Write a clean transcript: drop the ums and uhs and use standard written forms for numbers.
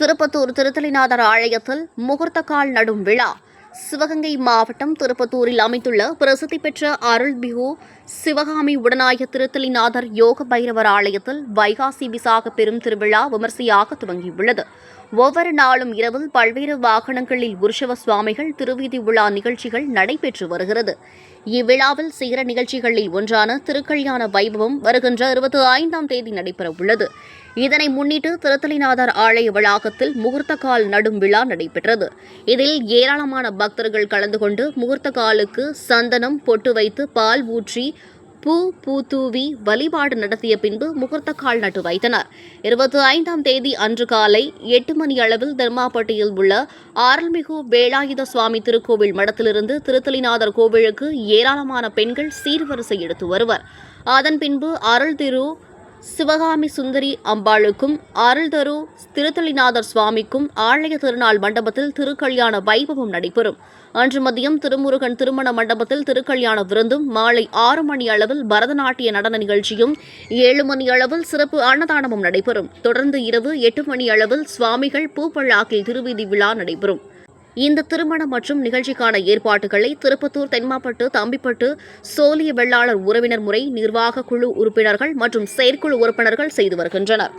திருப்பத்தூர் திருத்தலிநாதர் ஆலயத்தில் முகூர்த்தக்கால் நடும் விழா. சிவகங்கை மாவட்டம் திருப்பத்தூரில் அமைந்துள்ள பிரசித்தி பெற்ற அருள்மிகு சிவகாமி உடனாய திருத்தலிநாதர் யோக பைரவர் ஆலயத்தில் வைகாசி விசாக பெரும் திருவிழா விமர்சையாக துவங்கியுள்ளது. ஒவ்வொரு நாளும் இரவில் பல்வேறு வாகனங்களில் உற்சவ சுவாமிகள் திருவீதி விழா நிகழ்ச்சிகள் நடைபெற்று வருகிறது. இவ்விழாவில் சிகர நிகழ்ச்சிகளில் ஒன்றான திருக்கல்யாண வைபவம் வருகின்ற 25ஆம் தேதி நடைபெறவுள்ளது. இதனை முன்னிட்டு திருத்தலிநாதர் ஆலய வளாகத்தில் முகூர்த்தக்கால் நடும் விழா நடைபெற்றது. இதில் ஏராளமான பக்தர்கள் கலந்து கொண்டு முகூர்த்தக்காலுக்கு சந்தனம் பொட்டு வைத்து பால் ஊற்றி பூ தூவி வழிபாடு நடத்திய பின்பு முகூர்த்தக்கால் நட்டு வைத்தனர். 25ஆம் தேதி அன்று காலை 8 மணி அளவில் தர்மாப்பட்டியில் உள்ள அருள்மிகு வேலாயுத சுவாமி திருக்கோவில் மடத்திலிருந்து திருத்தலிநாதர் கோவிலுக்கு ஏராளமான பெண்கள் சீர்வரிசை எடுத்து வருவர். அதன் பின்பு அருள் திரு சிவகாமி சுந்தரி அம்பாளுக்கும் அருள் தரு திருத்தலிநாதர் சுவாமிக்கும் ஆலய திருநாள் மண்டபத்தில் திருக்கல்யாண வைபவம் நடைபெறும். அன்று மதியம் திருமுருகன் திருமண மண்டபத்தில் திருக்கல்யாண விருந்தும், மாலை 6 மணி அளவில் பரதநாட்டிய நடன நிகழ்ச்சியும், 7 மணி அளவில் சிறப்பு அன்னதானமும் நடைபெறும். தொடர்ந்து இரவு 8 மணி அளவில் சுவாமிகள் பூப்பல்லாக்கில் திருவீதி விழா நடைபெறும். இந்த திருமணம் மற்றும் நிகழ்ச்சிக்கான ஏற்பாடுகளை திருப்பத்தூர், தென்மாப்பட்டு, தம்பிப்பட்டு சோலிய வெள்ளாளர் உறவினர் முறை நிர்வாக குழு உறுப்பினர்கள் மற்றும் செயற்குழு உறுப்பினர்கள் செய்து வருகின்றனர்.